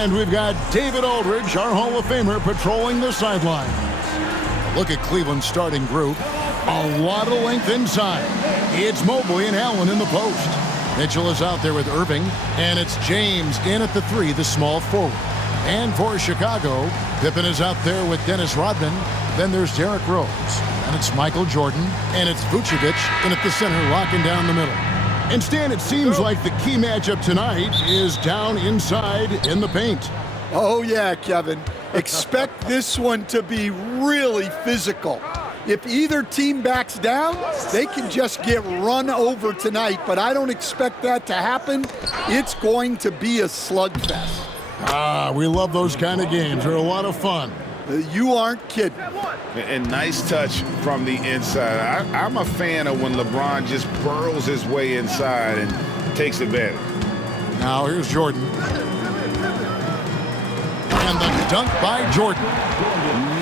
And we've got David Aldridge, our Hall of Famer, patrolling the sidelines. Look at Cleveland's starting group. A lot of length inside. It's Mobley and Allen in the post. Mitchell is out there with Irving, and it's James in at the 3, the small forward. And for Chicago, Pippen is out there with Dennis Rodman. Then there's Derrick Rose, and it's Michael Jordan, and it's Vucevic in at the center, locking down the middle. And Stan, it seems like the key matchup tonight is down inside in the paint. Oh yeah, Kevin. Expect this one to be really physical. If either team backs down, they can just get run over tonight, but I don't expect that to happen. It's going to be a slugfest. We love those kind of games. They're a lot of fun. You aren't kidding. And nice touch from the inside. I'm a fan of when LeBron just burrows his way inside and takes advantage. Now here's Jordan. And the dunk by Jordan.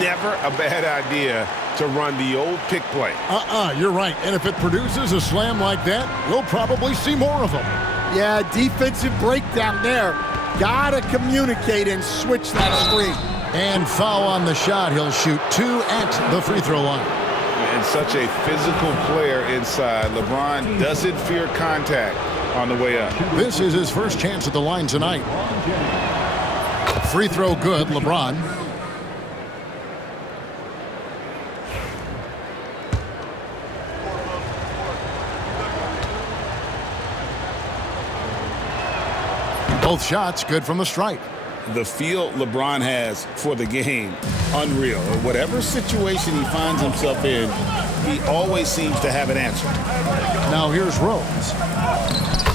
Never a bad idea to run the old pick play. You're right. And if it produces a slam like that, we'll probably see more of them. Yeah, defensive breakdown there. Gotta communicate and switch that screen. And foul on the shot. He'll shoot 2 at the free throw line. And such a physical player inside. LeBron doesn't fear contact on the way up. This is his first chance at the line tonight. Free throw good, LeBron. Both shots good from the stripe. The feel LeBron has for the game, unreal. Whatever situation he finds himself in, he always seems to have an answer. Now here's Rose.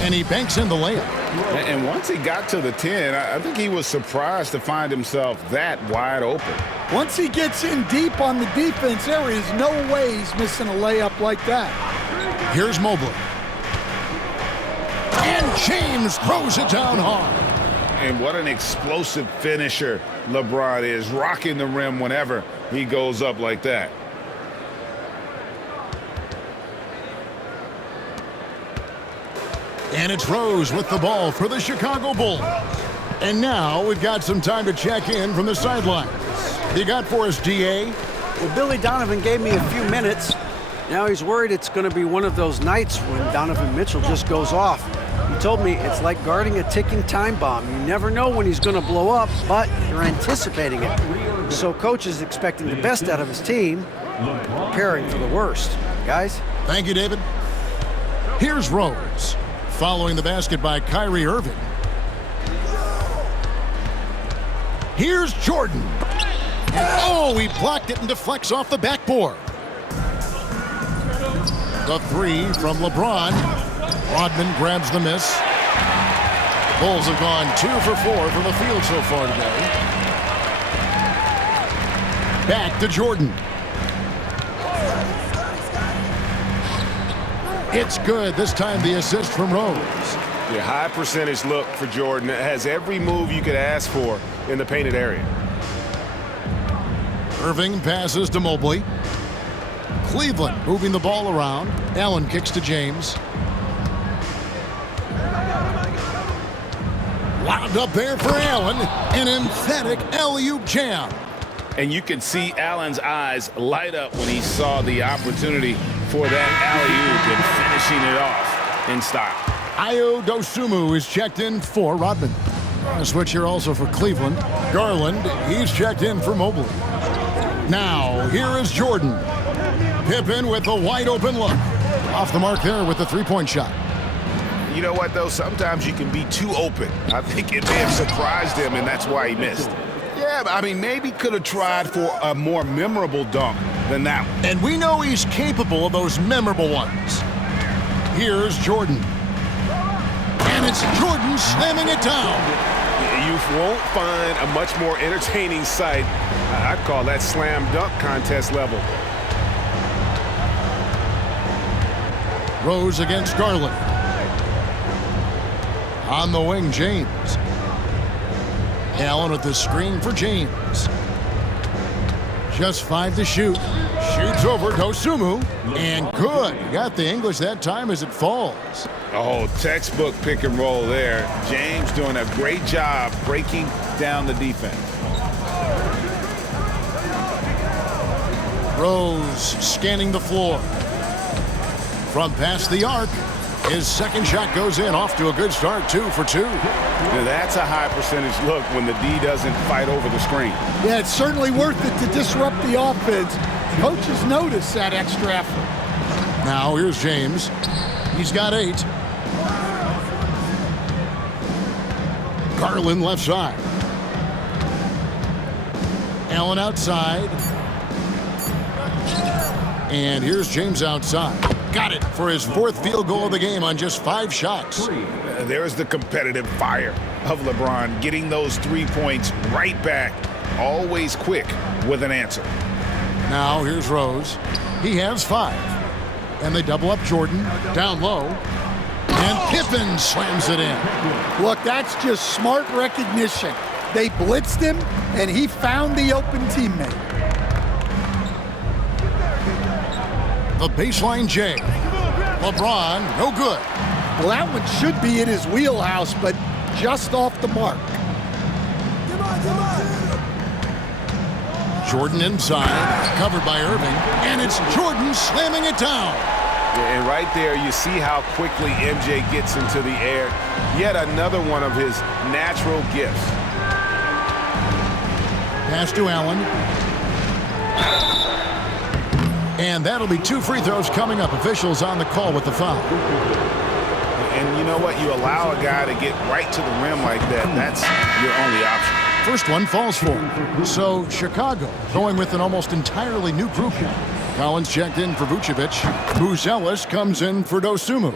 And he banks in the layup. And once he got to the 10, I think he was surprised to find himself that wide open. Once he gets in deep on the defense, there is no way he's missing a layup like that. Here's Mobley. And James throws it down hard. And what an explosive finisher LeBron is, rocking the rim whenever he goes up like that. And it's Rose with the ball for the Chicago Bulls. And now we've got some time to check in from the sidelines. You got for us, D.A.? Well, Billy Donovan gave me a few minutes. Now he's worried it's going to be one of those nights when Donovan Mitchell just goes off. He told me it's like guarding a ticking time bomb. You never know when he's going to blow up, but you're anticipating it. So coach is expecting the best out of his team, preparing for the worst. Guys? Thank you, David. Here's Rose, following the basket by Kyrie Irving. Here's Jordan. And he blocked it and deflects off the backboard. The 3 from LeBron. Rodman grabs the miss. Bulls have gone 2 for 4 from the field so far today. Back to Jordan. It's good. This time the assist from Rose. Your high percentage look for Jordan. It has every move you could ask for in the painted area. Irving passes to Mobley. Cleveland moving the ball around. Allen kicks to James. Wound up there for Allen. An emphatic alley-oop jam. And you can see Allen's eyes light up when he saw the opportunity for that alley-oop and finishing it off in style. Ayo Dosunmu is checked in for Rodman. A switch here also for Cleveland. Garland, he's checked in for Mobley. Now, here is Jordan. Pippen with a wide-open look. Off the mark there with the three-point shot. You know what, though? Sometimes you can be too open. I think it may have surprised him, and that's why he missed. Yeah, but I mean, maybe could have tried for a more memorable dunk than that one. And we know he's capable of those memorable ones. Here's Jordan. And it's Jordan slamming it down. You won't find a much more entertaining sight. I'd call that slam dunk contest level. Rose against Garland. On the wing, James. Allen with the screen for James. Just 5 to shoot. Shoots over Dosunmu. And good. Got the English that time as it falls. Oh, textbook pick and roll there. James doing a great job breaking down the defense. Rose scanning the floor. From past the arc, his second shot goes in, off to a good start, 2 for 2. Now that's a high percentage look when the D doesn't fight over the screen. Yeah, it's certainly worth it to disrupt the offense. Coaches notice that extra effort. Now here's James. He's got 8. Garland left side. Allen outside. And here's James outside. Got it for his 4th field goal of the game on just 5 shots. There's the competitive fire of LeBron, getting those 3 points right back, always quick with an answer. Now here's Rose. He has 5. And they double up Jordan down low. And Pippen slams it in. Look, that's just smart recognition. They blitzed him, and he found the open teammate. The baseline J. LeBron, no good. Well, that one should be in his wheelhouse, but just off the mark. Jordan inside, covered by Irving, and it's Jordan slamming it down. Yeah, and right there, you see how quickly MJ gets into the air. Yet another one of his natural gifts. Pass to Allen. And that'll be 2 free throws coming up. Officials on the call with the foul. And you know what? You allow a guy to get right to the rim like that. That's your only option. First one falls for him. So Chicago going with an almost entirely new group here. Collins checked in for Vucevic. Buzelis comes in for Dosunmu.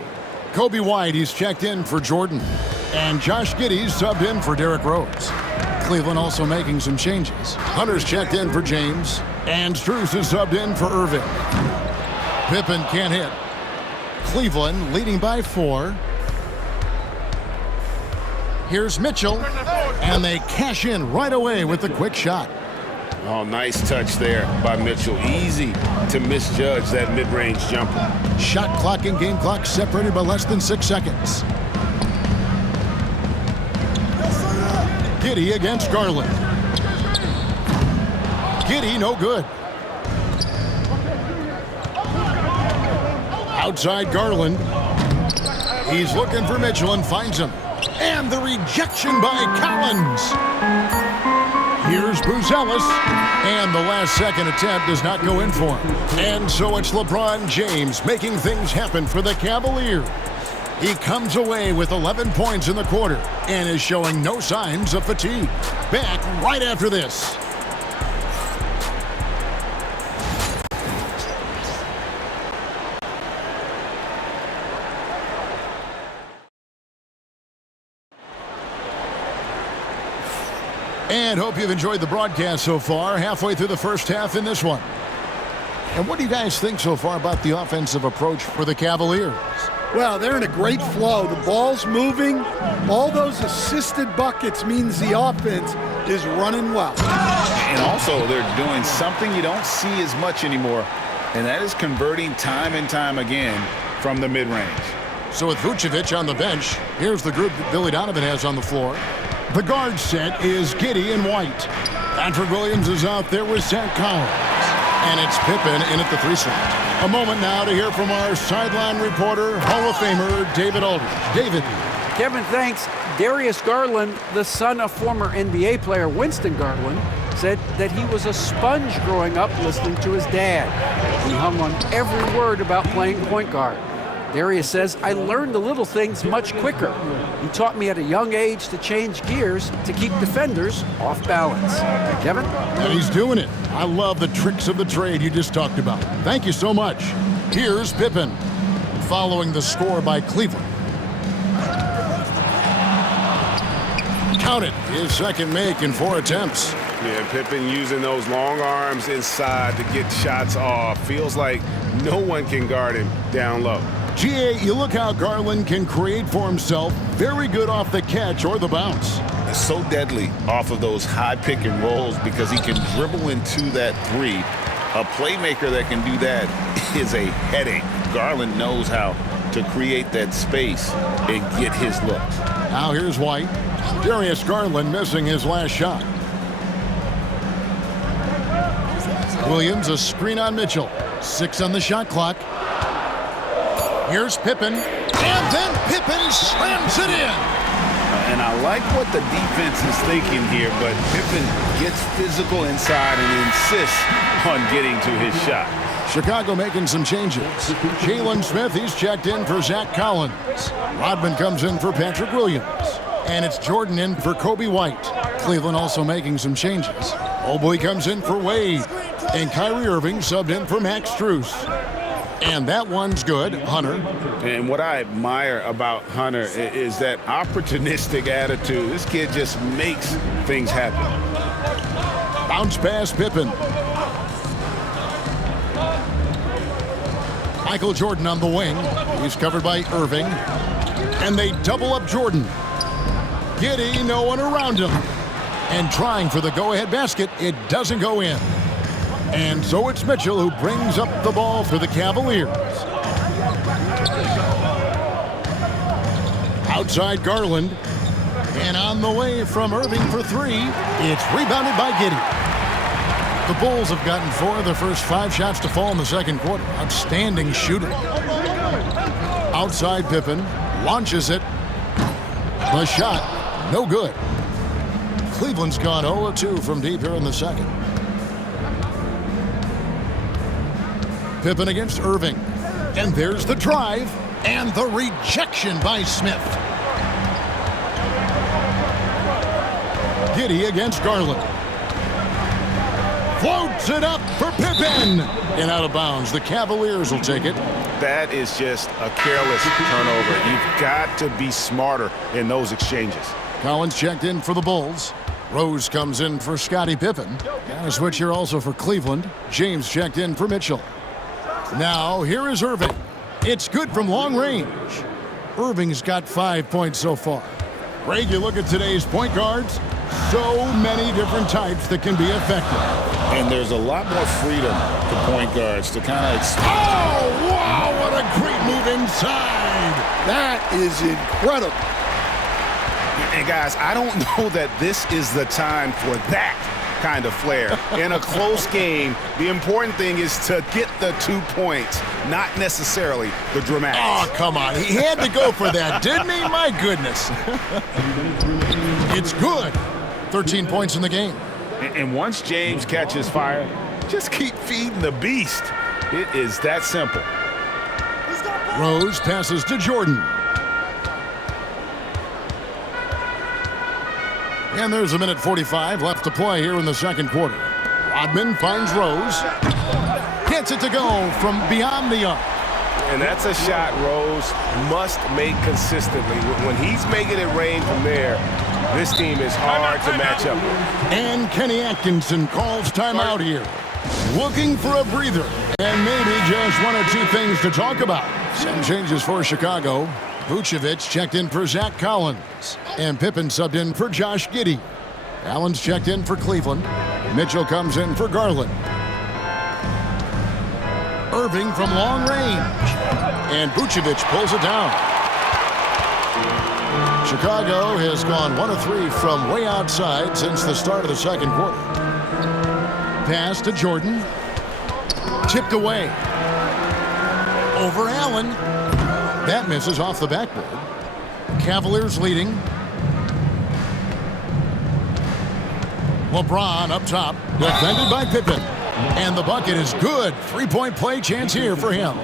Kobe White, he's checked in for Jordan. And Josh Giddey's subbed in for Derrick Rose. Cleveland also making some changes. Hunter's checked in for James. And Strus is subbed in for Irving. Pippen can't hit. Cleveland leading by 4. Here's Mitchell. And they cash in right away with the quick shot. Oh, nice touch there by Mitchell. Easy to misjudge that mid-range jumper. Shot clock and game clock separated by less than 6 seconds. Giddey against Garland. Giddey, no good. Outside Garland. He's looking for Mitchell and finds him. And the rejection by Collins. Here's Buzelis. And the last-second attempt does not go in for him. And so it's LeBron James making things happen for the Cavaliers. He comes away with 11 points in the quarter and is showing no signs of fatigue. Back right after this. And hope you've enjoyed the broadcast so far, halfway through the first half in this one. And what do you guys think so far about the offensive approach for the Cavaliers? Well, they're in a great flow. The ball's moving. All those assisted buckets means the offense is running well. And also, they're doing something you don't see as much anymore, and that is converting time and time again from the mid-range. So with Vucevic on the bench, here's the group that Billy Donovan has on the floor. The guard set is Giddey and White. Patrick Williams is out there with Zach Collins. And it's Pippen in at the 3 slot. A moment now to hear from our sideline reporter, Hall of Famer David Aldridge. David. Kevin, thanks. Darius Garland, the son of former NBA player Winston Garland, said that he was a sponge growing up listening to his dad. He hung on every word about playing point guard. Darius says, I learned the little things much quicker. He taught me at a young age to change gears to keep defenders off balance. Kevin? And he's doing it. I love the tricks of the trade you just talked about. Thank you so much. Here's Pippen, following the score by Cleveland. Count it, his second make in 4 attempts. Yeah, Pippen using those long arms inside to get shots off. Feels like no one can guard him down low. GA, you look how Garland can create for himself. Very good off the catch or the bounce. It's so deadly off of those high pick and rolls because he can dribble into that 3. A playmaker that can do that is a headache. Garland knows how to create that space and get his looks. Now here's White. Darius Garland missing his last shot. Williams, a screen on Mitchell. 6 on the shot clock. Here's Pippen. And then Pippen slams it in. And I like what the defense is thinking here, but Pippen gets physical inside and insists on getting to his shot. Chicago making some changes. Jalen Smith, he's checked in for Zach Collins. Rodman comes in for Patrick Williams. And it's Jordan in for Kobe White. Cleveland also making some changes. Mobley comes in for Wade. And Kyrie Irving subbed in for Max Strus. And that one's good, Hunter. And what I admire about Hunter is that opportunistic attitude. This kid just makes things happen. Bounce pass Pippen. Michael Jordan on the wing. He's covered by Irving. And they double up Jordan. Giddey, no one around him. And trying for the go-ahead basket, it doesn't go in. And so it's Mitchell who brings up the ball for the Cavaliers. Outside Garland. And on the way from Irving for 3. It's rebounded by Giddey. The Bulls have gotten 4 of their first 5 shots to fall in the second quarter. Outstanding shooting. Outside Pippen. Launches it. The shot, no good. Cleveland's gone 0-2 from deep here in the second. Pippen against Irving. And there's the drive and the rejection by Smith. Giddey against Garland. Floats it up for Pippen. And out of bounds. The Cavaliers will take it. That is just a careless turnover. You've got to be smarter in those exchanges. Collins checked in for the Bulls. Rose comes in for Scottie Pippen. And a switch here also for Cleveland. James checked in for Mitchell. Now, here is Irving. It's good from long range. Irving's got 5 points so far. Greg, you look at today's point guards, so many different types that can be effective. And there's a lot more freedom to point guards to kind of... Oh, wow, what a great move inside. That is incredible. And guys, I don't know that this is the time for that kind of flair. In a close game, the important thing is to get the 2 points, not necessarily the dramatics. Oh, come on. He had to go for that, didn't he? My goodness. It's good. 13 points in the game. And once James catches fire, just keep feeding the beast. It is that simple. Rose passes to Jordan. And there's a minute 45 left to play here in the second quarter. Rodman finds Rose. Gets it to go from beyond the arc. And that's a shot Rose must make consistently. When he's making it rain from there, this team is hard to match up with. And Kenny Atkinson calls timeout here. Looking for a breather. And maybe just 1 or 2 things to talk about. Some changes for Chicago. Vucevic checked in for Zach Collins. And Pippen subbed in for Josh Giddey. Allen's checked in for Cleveland. Mitchell comes in for Garland. Irving from long range. And Vucevic pulls it down. Chicago has gone 1 of 3 from way outside since the start of the second quarter. Pass to Jordan. Tipped away. Over Allen. That misses off the backboard. Cavaliers leading. LeBron up top. Defended by Pippen. And the bucket is good. 3-point play chance here for him.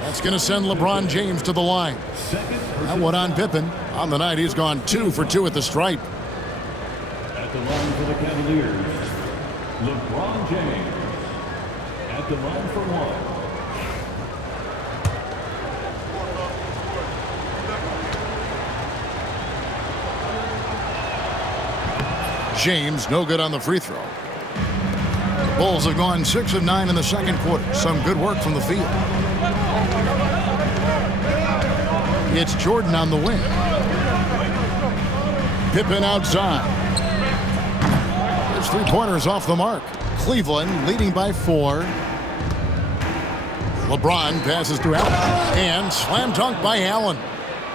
That's going to send LeBron James to the line. That one on Pippen. On the night, he's gone 2 for 2 at the stripe. At the line for the Cavaliers, LeBron James. At the line for 1. James, no good on the free throw. The Bulls have gone 6 of 9 in the second quarter. Some good work from the field. It's Jordan on the wing. Pippen outside. His 3-pointers off the mark. Cleveland leading by 4. LeBron passes to Allen. And slam dunk by Allen.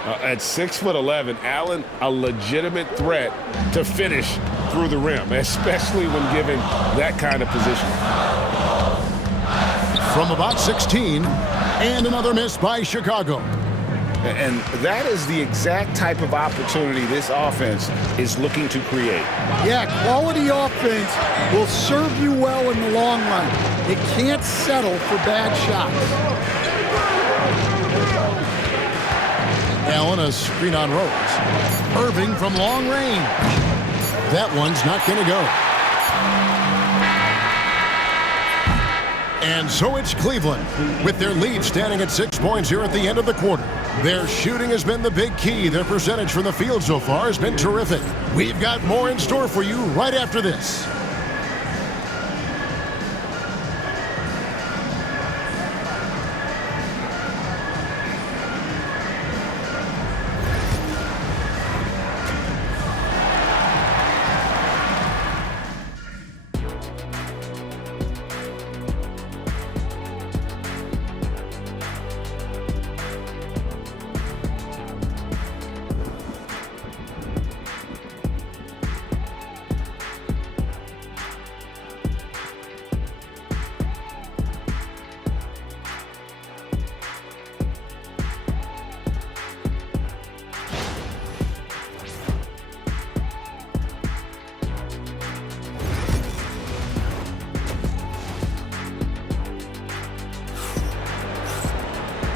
At 6'11", Allen, a legitimate threat to finish through the rim, especially when given that kind of position. From about 16, and another miss by Chicago. And that is the exact type of opportunity this offense is looking to create. Yeah, quality offense will serve you well in the long run. It can't settle for bad shots. Allen, a screen on Rose. Irving from long range. That one's not going to go. And so it's Cleveland, with their lead standing at 6 points here at the end of the quarter. Their shooting has been the big key. Their percentage from the field so far has been terrific. We've got more in store for you right after this.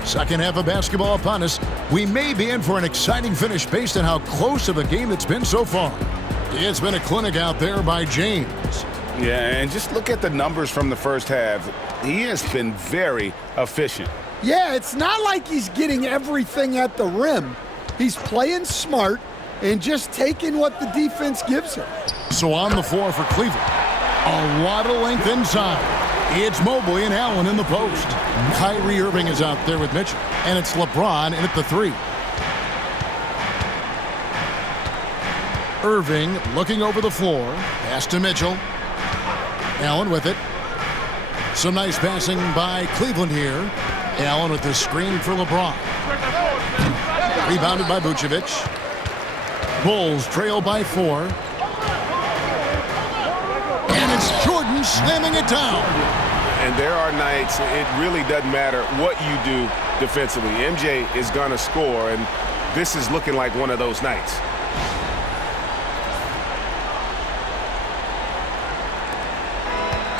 Second half of basketball upon us. We may be in for an exciting finish based on how close of a game it's been so far. It's been a clinic out there by James. Yeah, and just look at the numbers from the first half. He has been very efficient. Yeah, it's not like he's getting everything at the rim. He's playing smart and just taking what the defense gives him. So on the floor for Cleveland, a lot of length inside. It's Mobley and Allen in the post. Kyrie Irving is out there with Mitchell. And it's LeBron in at the 3. Irving looking over the floor. Pass to Mitchell. Allen with it. Some nice passing by Cleveland here. Allen with the screen for LeBron. Rebounded by Vucevic. Bulls trail by 4. And it's Jordan slamming it down. And there are nights it really doesn't matter what you do defensively. MJ is going to score, and this is looking like one of those nights.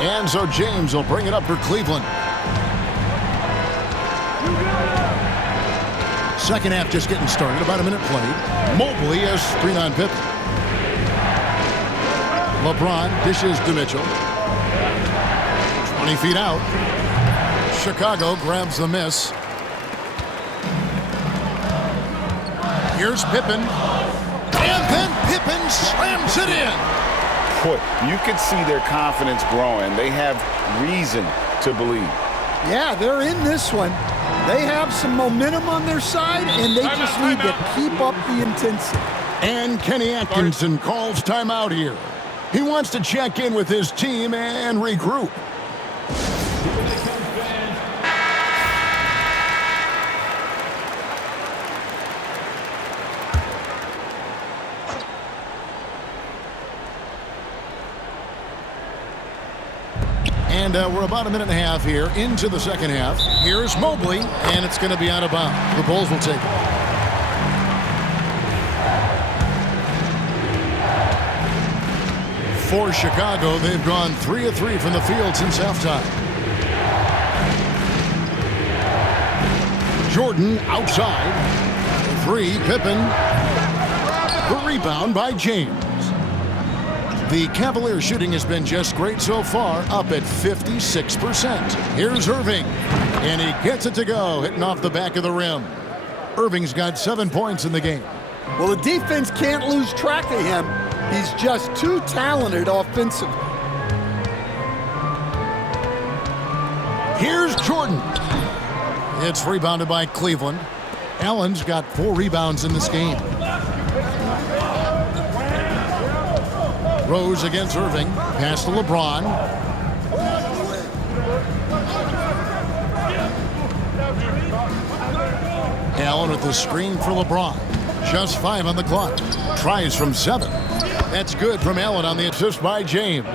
And so James will bring it up for Cleveland. Second half just getting started, about a minute played. Mobley has 3 on Pippen. LeBron dishes to Mitchell. 20 feet out. Chicago grabs the miss. Here's Pippen. And then Pippen slams it in. Boy, you can see their confidence growing. They have reason to believe. Yeah, they're in this one. They have some momentum on their side, and they just need to keep up the intensity. And Kenny Atkinson calls timeout here. He wants to check in with his team and regroup. And we're about a minute and a half here into the second half. Here's Mobley, and it's going to be out of bounds. The Bulls will take it. For Chicago, they've gone 3 of 3 from the field since halftime. Jordan outside. 3, Pippen. The rebound by James. The Cavaliers shooting has been just great so far, up at 56%. Here's Irving, and he gets it to go, hitting off the back of the rim. Irving's got 7 points in the game. Well, the defense can't lose track of him. He's just too talented offensively. Here's Jordan. It's rebounded by Cleveland. Allen's got 4 rebounds in this game. Rose against Irving. Pass to LeBron. Allen with the screen for LeBron. Just 5 on the clock. Tries from 7. That's good from Allen on the assist by James.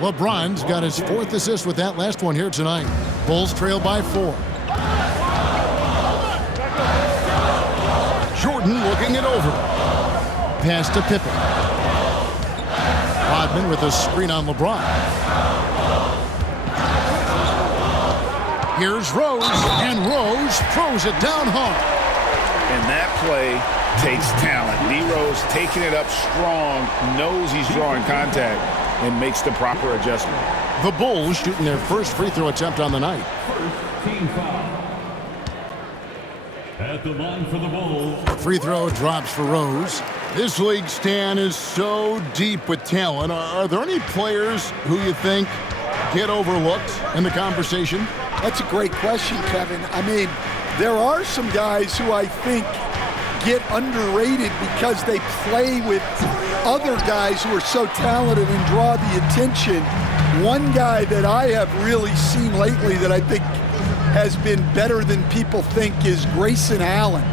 LeBron's got his 4th assist with that last one here tonight. Bulls trail by 4. Jordan looking it over. Pass to Pippen. Rodman with a screen on LeBron. Here's Rose, and Rose throws it down hard. And that play takes talent. D. Rose taking it up strong, knows he's drawing contact, and makes the proper adjustment. The Bulls shooting their first free throw attempt on the night. First team foul. At the line for the Bulls. Free throw drops for Rose. This league, Stan, is so deep with talent. Are there any players who you think get overlooked in the conversation? That's a great question, Kevin. I mean, there are some guys who I think get underrated because they play with other guys who are so talented and draw the attention. One guy that I have really seen lately that I think has been better than people think is Grayson Allen,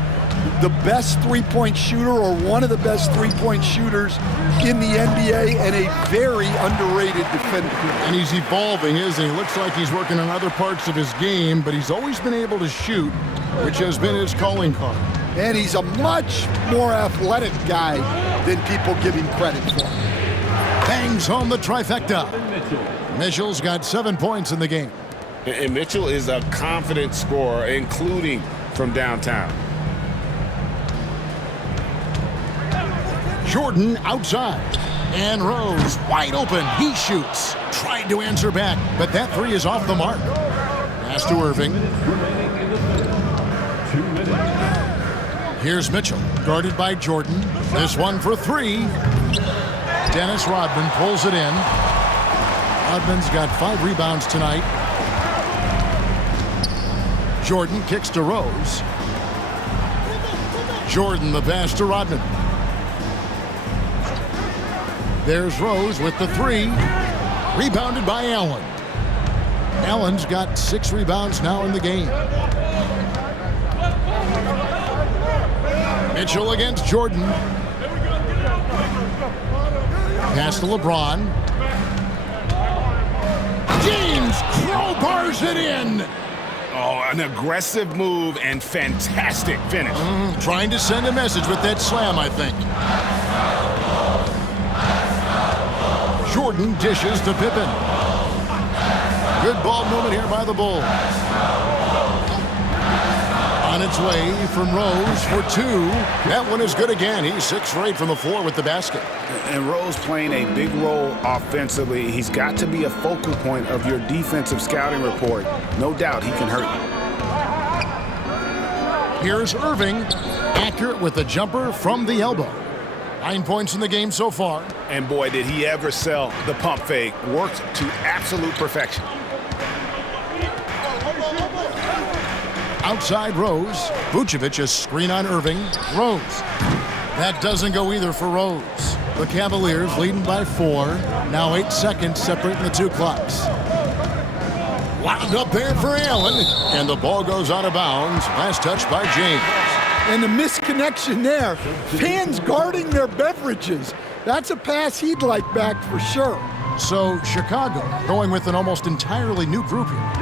the best three-point shooter or one of the best three-point shooters in the NBA and a very underrated defender. And he's evolving, isn't he? Looks like he's working on other parts of his game, but he's always been able to shoot, which has been his calling card. And he's a much more athletic guy than people give him credit for. Bangs home the trifecta. Mitchell's got 7 points in the game. And Mitchell is a confident scorer, including from downtown. Jordan outside. And Rose wide open. He shoots. Tried to answer back, but that 3 is off the mark. Pass to Irving. Here's Mitchell, guarded by Jordan. This one for 3. Dennis Rodman pulls it in. Rodman's got 5 rebounds tonight. Jordan kicks to Rose. Jordan the pass to Rodman. There's Rose with the 3. Rebounded by Allen. Allen's got 6 rebounds now in the game. Mitchell against Jordan. Pass to LeBron. James crowbars it in. Oh, an aggressive move and fantastic finish. Trying to send a message with that slam, I think. Jordan dishes to Pippen. Good ball movement here by the Bulls. On its way from Rose for 2. That one is good again. He's 6 for 8 from the floor with the basket. And Rose playing a big role offensively. He's got to be a focal point of your defensive scouting report. No doubt he can hurt you. Here's Irving. Accurate with the jumper from the elbow. 9 points in the game so far. And boy, did he ever sell the pump fake. Worked to absolute perfection. Outside Rose. Vucevic a screen on Irving. Rose. That doesn't go either for Rose. The Cavaliers leading by 4. Now 8 seconds separating the 2 clocks. Wound up there for Allen. And the ball goes out of bounds. Last touch by James. And the misconnection there. Fans guarding their beverages. That's a pass he'd like back for sure. So Chicago going with an almost entirely new group here.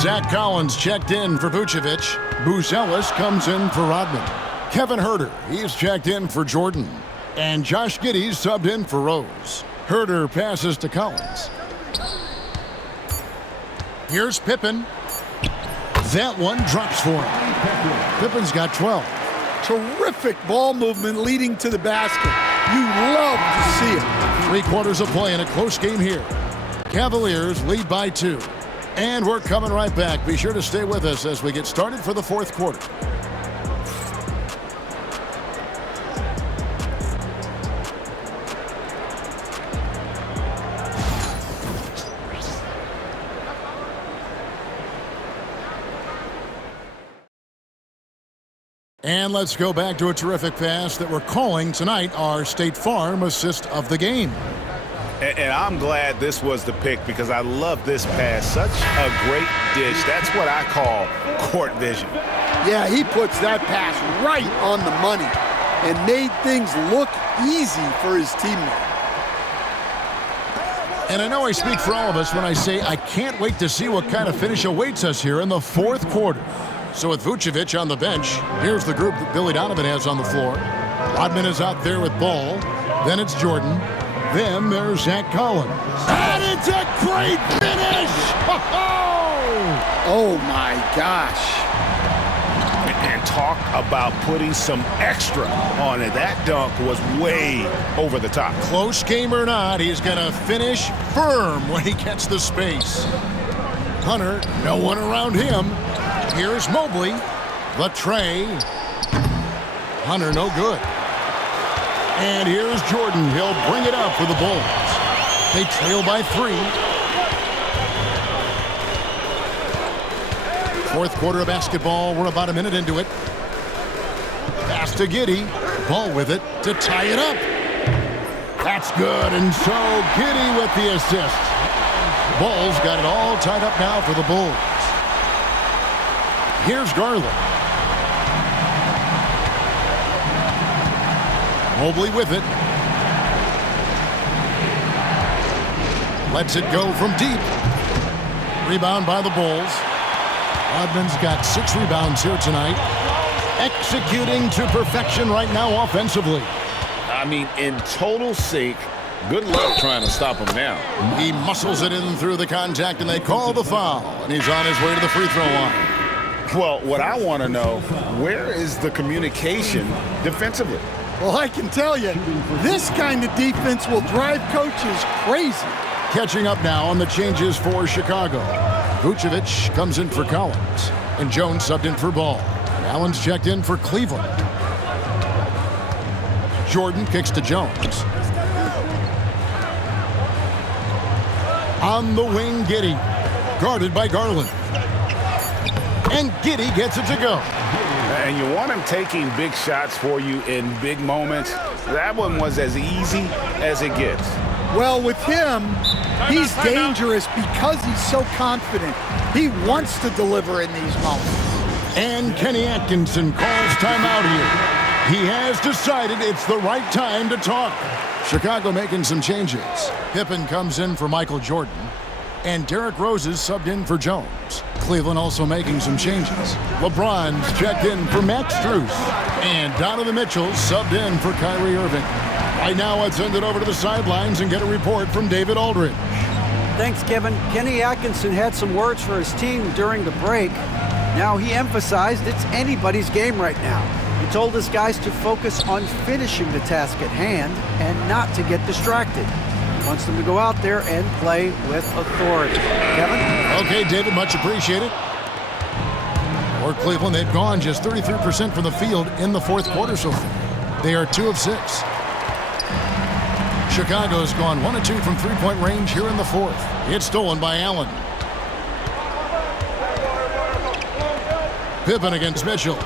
Zach Collins checked in for Vucevic. Buzelis comes in for Rodman. Kevin Huerter, he's checked in for Jordan. And Josh Giddey subbed in for Rose. Huerter passes to Collins. Here's Pippen. That one drops for him. Pippen's got 12. Terrific ball movement leading to the basket. You love to see it. 3 quarters of play in a close game here. Cavaliers lead by 2. And we're coming right back. Be sure to stay with us as we get started for the 4th quarter. And let's go back to a terrific pass that we're calling tonight our State Farm assist of the game. And I'm glad this was the pick because I love this pass. Such a great dish. That's what I call court vision. Yeah, he puts that pass right on the money and made things look easy for his teammate. And I know I speak for all of us when I say I can't wait to see what kind of finish awaits us here in the fourth quarter. So with Vucevic on the bench, here's the group that Billy Donovan has on the floor. Rodman is out there with ball. Then it's Jordan. Then there's Zach Collins. And it's a great finish! Oh, my gosh. And talk about putting some extra on it. That dunk was way over the top. Close game or not, he's going to finish firm when he gets the space. Hunter, no one around him. Here's Mobley. The tray. Hunter, no good. And here's Jordan. He'll bring it up for the Bulls. They trail by 3. Fourth quarter of basketball. We're about a minute into it. Pass to Giddey. Ball with it to tie it up. That's good. And so Giddey with the assist. Bulls got it all tied up now for the Bulls. Here's Garland. Mobley with it. Lets it go from deep. Rebound by the Bulls. Rodman's got 6 rebounds here tonight. Executing to perfection right now offensively. I mean, in total sync. Good luck trying to stop him now. He muscles it in through the contact, and they call the foul. And he's on his way to the free throw line. Well, what I want to know, where is the communication defensively? Well, I can tell you, this kind of defense will drive coaches crazy. Catching up now on the changes for Chicago. Vucevic comes in for Collins, and Jones subbed in for Ball. Allen's checked in for Cleveland. Jordan kicks to Jones. On the wing, Giddey, guarded by Garland. And Giddey gets it to go. And you want him taking big shots for you in big moments. That one was as easy as it gets. Well, with him, he's dangerous because he's so confident. He wants to deliver in these moments. And Kenny Atkinson calls timeout here. He has decided it's the right time to talk. Chicago making some changes. Pippen comes in for Michael Jordan. And Derrick Rose is subbed in for Jones. Cleveland also making some changes. LeBron's checked in for Max Strus. And Donovan Mitchell subbed in for Kyrie Irving. Right now, let's send it over to the sidelines and get a report from David Aldridge. Thanks, Kevin. Kenny Atkinson had some words for his team during the break. Now he emphasized it's anybody's game right now. He told his guys to focus on finishing the task at hand and not to get distracted. He wants them to go out there and play with authority. Kevin? Okay, David, much appreciated. For Cleveland, they've gone just 33% from the field in the fourth quarter so far. They are 2 of 6. Chicago's gone 1 of 2 from three-point range here in the fourth. It's stolen by Allen. Pippen against Mitchell.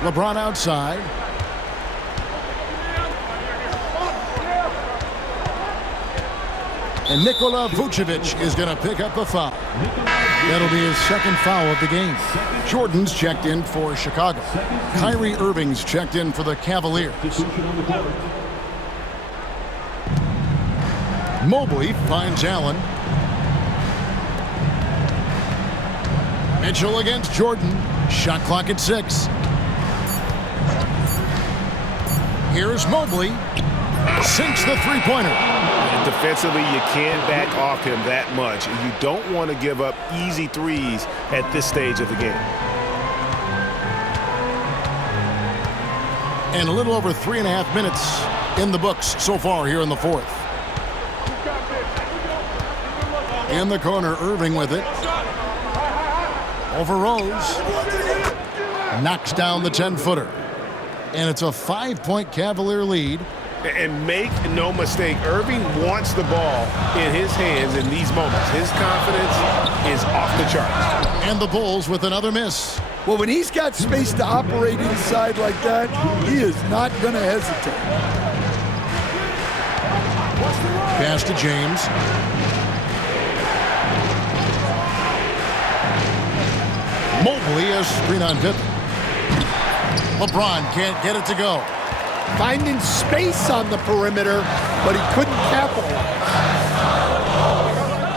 LeBron outside. And Nikola Vucevic is going to pick up the foul. That'll be his second foul of the game. Jordan's checked in for Chicago. Kyrie Irving's checked in for the Cavaliers. Mobley finds Allen. Mitchell against Jordan. Shot clock at 6. Here's Mobley. Sinks the three-pointer. Defensively, you can't back off him that much. And you don't want to give up easy threes at this stage of the game. And a little over 3.5 minutes in the books so far here in the fourth. In the corner, Irving with it. Over Rose. Knocks down the 10-footer. And it's a 5-point Cavalier lead. And make no mistake, Irving wants the ball in his hands in these moments. His confidence is off the charts. And the Bulls with another miss. Well, when he's got space to operate inside like that, he is not going to hesitate. Pass to James. Mobley a screen on Pippen. LeBron can't get it to go. Finding space on the perimeter, but he couldn't capitalize.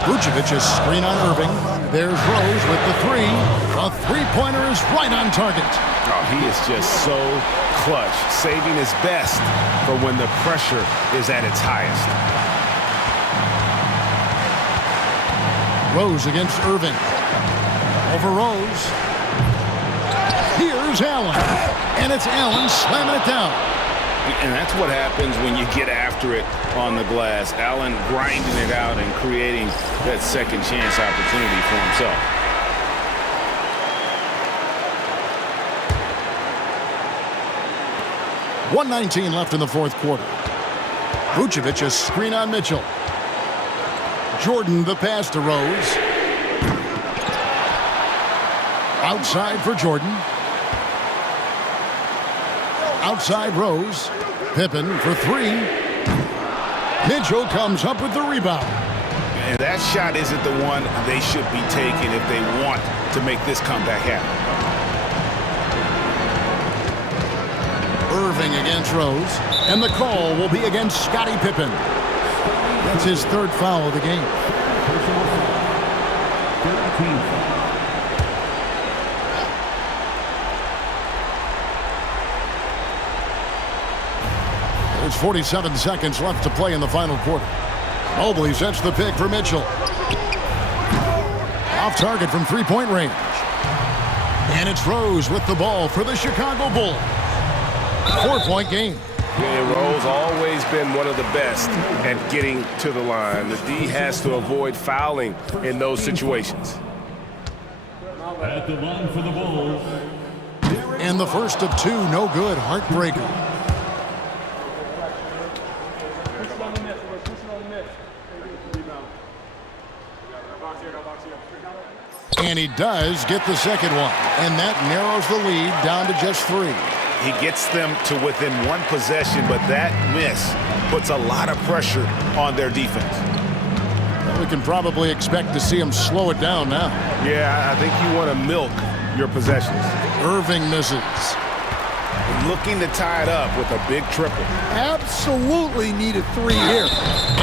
Vucevic a screen on Irving. There's Rose with the three. A three-pointer is right on target. Oh, he is just so clutch, saving his best for when the pressure is at its highest. Rose against Irving. Over Rose. Here's Allen. And it's Allen slamming it down. And that's what happens when you get after it on the glass. Allen grinding it out and creating that second chance opportunity for himself. .119 left in the fourth quarter. Vucevic a screen on Mitchell. Jordan the pass to Rose. Outside for Jordan. Outside Rose. Pippen for three. Mitchell comes up with the rebound. And that shot isn't the one they should be taking if they want to make this comeback happen. Irving against Rose. And the call will be against Scottie Pippen. That's his third foul of the game. Personal foul. 13 foul. There's 47 seconds left to play in the final quarter. Mobley sets the pick for Mitchell. Off target from three-point range. And it's Rose with the ball for the Chicago Bulls. 4-point game. Yeah, Rose always been one of the best at getting to the line. The D has to avoid fouling in those situations. At the line for the Bulls. And the first of two, no good, heartbreaker. And he does get the second one. And that narrows the lead down to just three. He gets them to within one possession, but that miss puts a lot of pressure on their defense. We can probably expect to see him slow it down now. Yeah, I think you want to milk your possessions. Irving misses. Looking to tie it up with a big triple. Absolutely need a three here.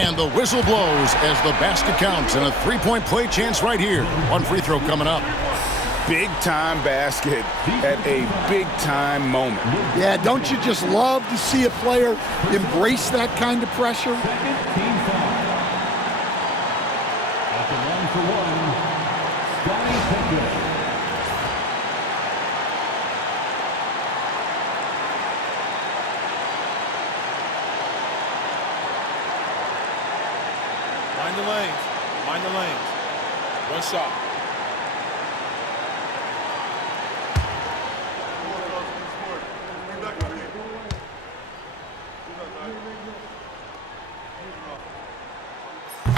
And the whistle blows as the basket counts, and a three-point play chance right here. One free throw coming up. Big-time basket at a big-time moment. Yeah, don't you just love to see a player embrace that kind of pressure? Second team foul. At the line for one, Scottie Pippen. Mind the lanes. Mind the lanes. One shot.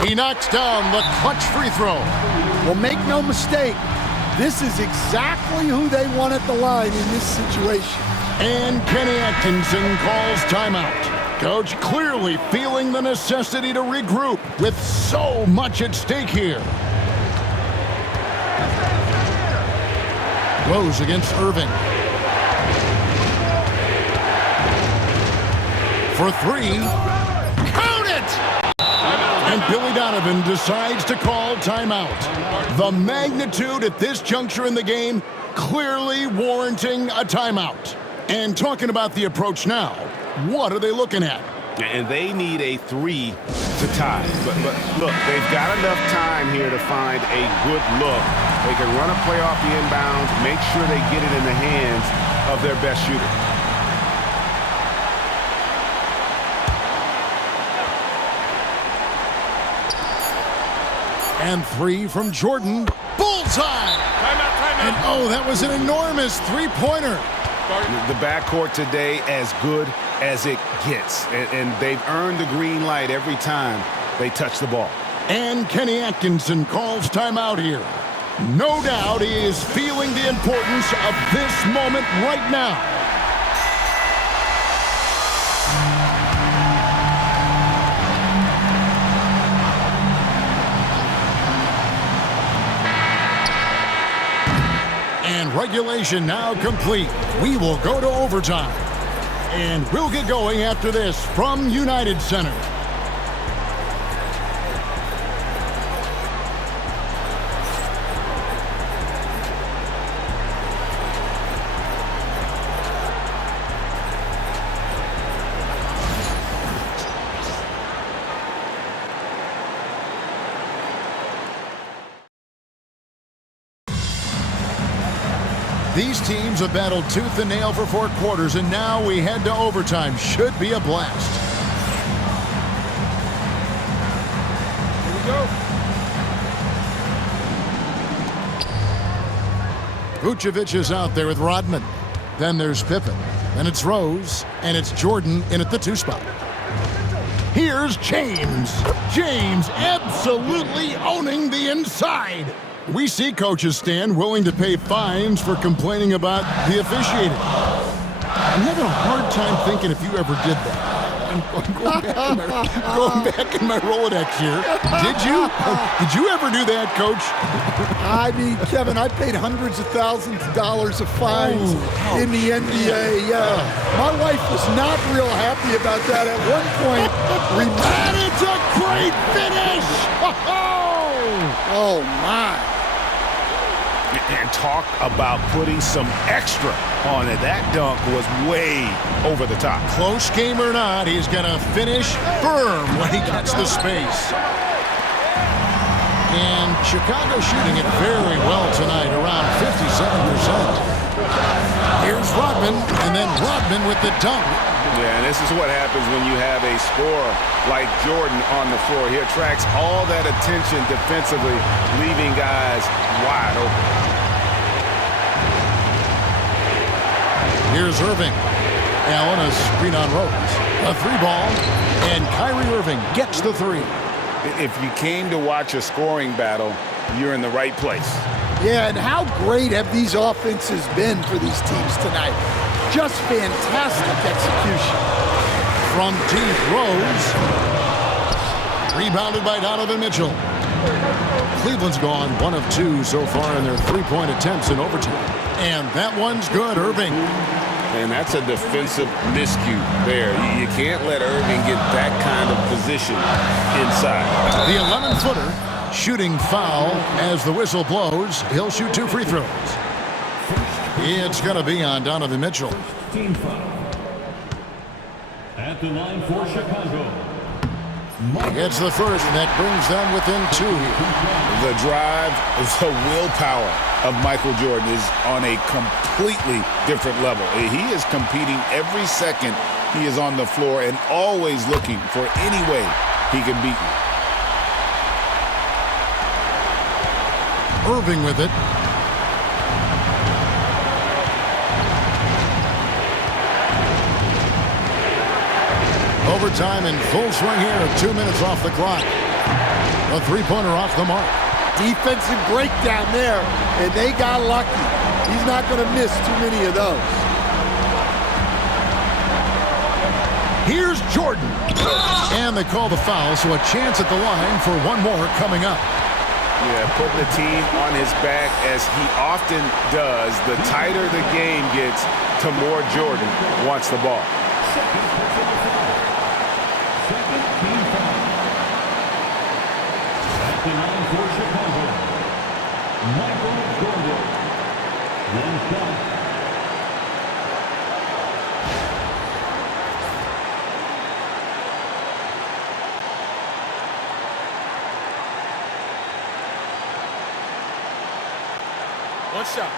He knocks down the clutch free throw. Well, make no mistake, this is exactly who they want at the line in this situation. And Kenny Atkinson calls timeout. Coach clearly feeling the necessity to regroup with so much at stake here. Rose against Irving. For three. Count it! And Billy Donovan decides to call timeout. The magnitude at this juncture in the game clearly warranting a timeout. And talking about the approach now, what are they looking at? And they need a three to tie. But look, they've got enough time here to find a good look. They can run a play off the inbounds, make sure they get it in the hands of their best shooter. And three from Jordan. Bullseye! Timeout. And oh, that was an enormous three-pointer. The backcourt today as good as it gets. And they've earned the green light every time they touch the ball. And Kenny Atkinson calls timeout here. No doubt he is feeling the importance of this moment right now. And Regulation now complete. We will go to overtime. And we'll get going after this from United Center. These teams have battled tooth and nail for 4 quarters, and now we head to overtime. Should be a blast. Here we go. Vucevic is out there with Rodman. Then there's Pippen. Then it's Rose, and it's Jordan in at the 2 spot. Here's James. James absolutely owning the inside. We see coaches stand willing to pay fines for complaining about the officiating. I'm having a hard time thinking if you ever did that. I'm going back in my Rolodex here. Did you? Did you ever do that, Coach? I mean, Kevin, I paid hundreds of thousands of dollars of fines in the NBA. My wife was not real happy about that at one point. And it's a great finish! Oh, my. And talk about putting some extra on it. That dunk was way over the top. Close game or not, he's going to finish firm when he gets the space. And Chicago shooting it very well tonight, around 57%. Here's Rodman, and then Rodman with the dunk. Yeah, and this is what happens when you have a scorer like Jordan on the floor. He attracts all that attention defensively, leaving guys wide open. Here's Irving. Allen, a screen on Rose. A 3-ball, and Kyrie Irving gets the 3. If you came to watch a scoring battle, you're in the right place. Yeah, and how great have these offenses been for these teams tonight? Just fantastic execution. From deep, Rose. Rebounded by Donovan Mitchell. Cleveland's gone 1 of 2 so far in their 3-point attempts in overtime. And that one's good, Irving. And that's a defensive miscue there. You can't let Irving get that kind of position inside. The 11-footer shooting foul as the whistle blows. He'll shoot 2 free throws. It's going to be on Donovan Mitchell. Team foul. At the line for Chicago. It's the first, and that brings them within 2 here. The drive, the willpower of Michael Jordan is on a completely different level. He is competing every second he is on the floor and always looking for any way he can beat you. Irving with it. Overtime in full swing here. 2 minutes off the clock. A 3-pointer off the mark. Defensive breakdown there, and they got lucky. He's not going to miss too many of those. Here's Jordan. And they call the foul, so a chance at the line for one more coming up. Yeah, putting the team on his back as he often does. The tighter the game gets, the more Jordan wants the ball. The line for Chicago. Michael Jordan. 1 shot. One shot.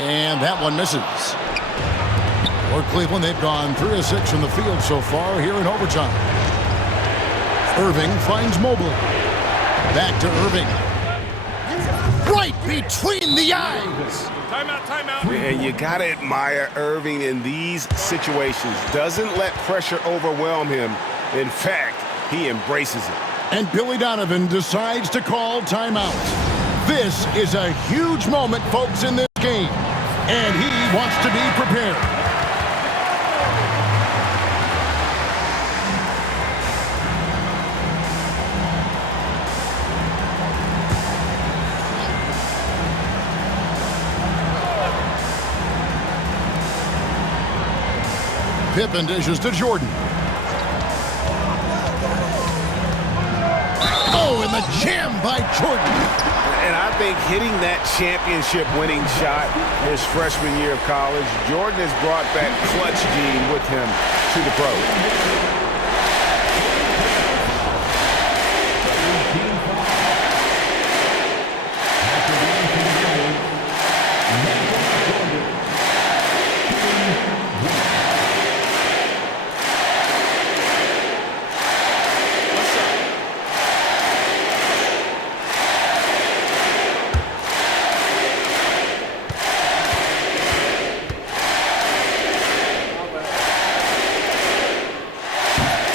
And that one misses. For Cleveland, they've gone 3 of 6 from the field so far here in overtime. Irving finds Mobley. Back to Irving. Right between the eyes. Timeout, timeout. And you got to admire Irving in these situations. Doesn't let pressure overwhelm him. In fact, he embraces it. And Billy Donovan decides to call timeout. This is a huge moment, folks, in this game. And he wants to be prepared. Pippen dishes to Jordan. Oh, and the jam by Jordan. And I think hitting that championship-winning shot his freshman year of college, Jordan has brought that clutch gene with him to the pros.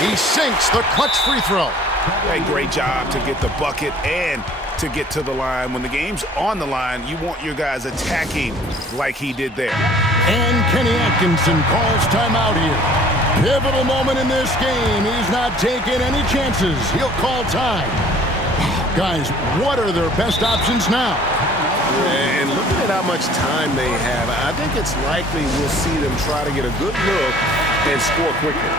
He sinks the clutch free throw. Hey, great job to get the bucket and to get to the line. When the game's on the line, you want your guys attacking like he did there. And Kenny Atkinson calls timeout here. Pivotal moment in this game. He's not taking any chances. He'll call time. Guys, what are their best options now? And looking at how much time they have, I think it's likely we'll see them try to get a good look and score quickly.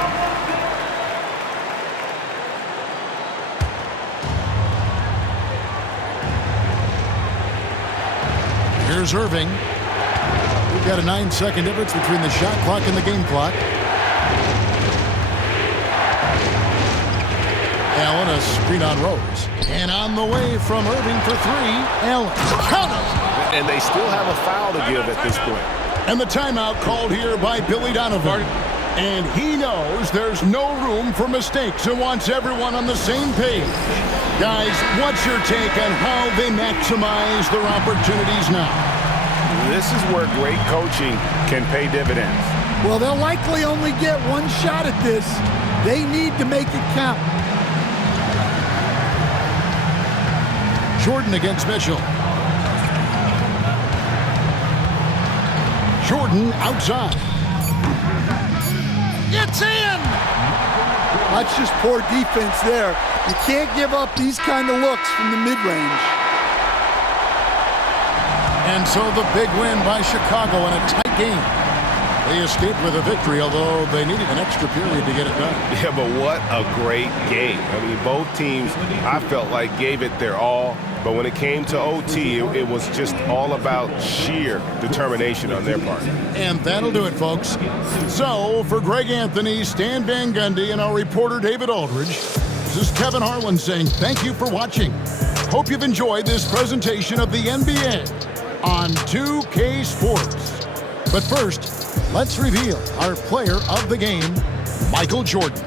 Here's Irving. We've got a 9-second difference between the shot clock and the game clock. Allen, a screen on Rose. And on the way from Irving for three, Allen. Count it! And they still have a foul to give at this point. And the timeout called here by Billy Donovan. And he knows there's no room for mistakes and wants everyone on the same page. Guys, what's your take on how they maximize their opportunities now? This is where great coaching can pay dividends. Well, they'll likely only get one shot at this. They need to make it count. Jordan against Mitchell. Jordan outside. It's in! That's just poor defense there. You can't give up these kind of looks from the mid-range. And so the big win by Chicago in a tight game. They escaped with a victory, although they needed an extra period to get it done. Yeah, but what a great game. I mean, both teams, I felt like, gave it their all. But when it came to OT, it was just all about sheer determination on their part. And that'll do it, folks. So, for Greg Anthony, Stan Van Gundy, and our reporter David Aldridge, this is Kevin Harlan saying thank you for watching. Hope you've enjoyed this presentation of the NBA on 2K Sports. But first, let's reveal our player of the game, Michael Jordan.